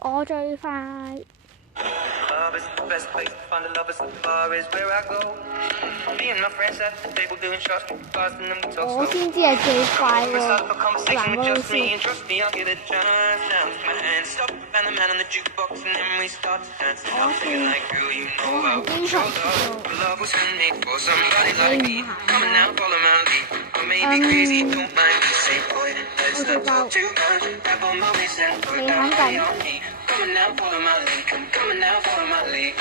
我最快。Love is the best place to find a lover, so the bar is where I go. Me and my friends at the table doing shots, fast and then we talk 我 slow. 先知係最快 We 喎， start up a conversation 嗱 with 嗰 just 度 me, 先。 and trust me, I'll give it a chance. Now take my hand, stop, and the man on the jukebox, and then we start to dance. And I'm thinking like, girl, you know I want your love. Love was handmade for somebody like me. Come on now, follow my lead. I may be crazy, don't mind me. Say, boy, let's not talk too much. Grab on my waist and put that body on me. Come on now, follow my lead. Come on now, follow my lead.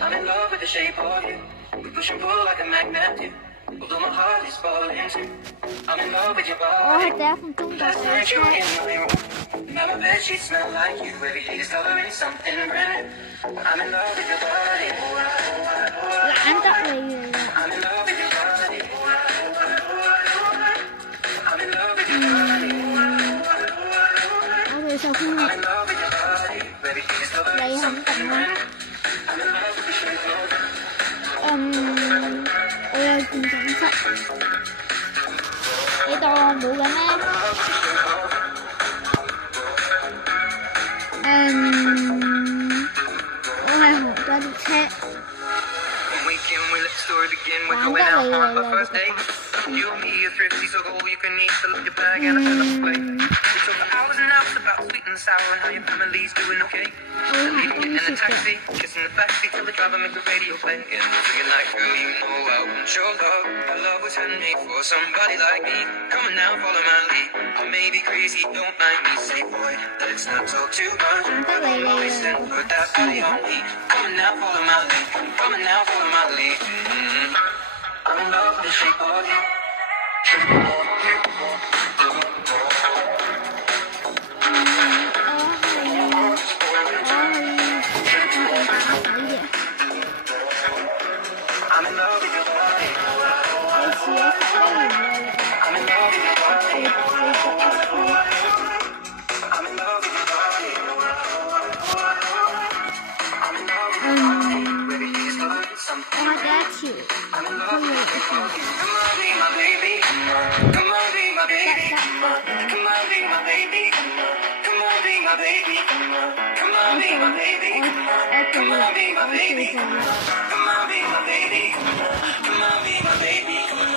I'm in love with the shape of you. We push and pull like a magnet. Although my heart is falling too. I'm in love with your 我係 body. 第一份工作 Last 嘅 night you were 車。 in my room. Now my bed sheets smell like you. Every day discovering something brand new. I'm in love with your body. 懶得你嘅。 I'm in love with your body. I'm in love with your body. 我哋首先 I'm in love with your body. Every day discovering 你肯 something 定 brand 啦。 new. I'm in love with the shape of you. 我有電競室，你當我冇嘅咩？我係紅咗條車。 Weekend, we let the story begin. We're 懶 going 得 out 你 on 你 our first 你 date. 個 You and me are thrifty, so go all you can eat. Fill up your bag and I fill up the plate. We talk for hours and hours about sweet and sour and how your family's doing okay. And even getting in the taxi, kissing the backseat till the driver makes the radio play. And singing like, girl, you know I want your love. Your love was handmade for somebody like me. Come on now, follow my lead. I may be crazy, don't mind me. Say, boy, let's not talk too much. 懶得你 Always 你 send put that body on me. Come on now, follow my lead. Come on now, follow my lead. I'm in love with the shape of you. Shape of you. 我 I'm in love with your body. 係似我10年嘅。 I'm in love with your body. 你 I'm in love with your body. I'm in love with your body. Baby, he's doing 我 something. 係第一條 I'm in 區 love 域 with 嘅 your body. Come on, be my baby. Come on, be my baby. Come on, be my baby. Come on, be my baby. Come on, be my baby. Come on, be my baby. Come on, be my baby. Come on, be my baby.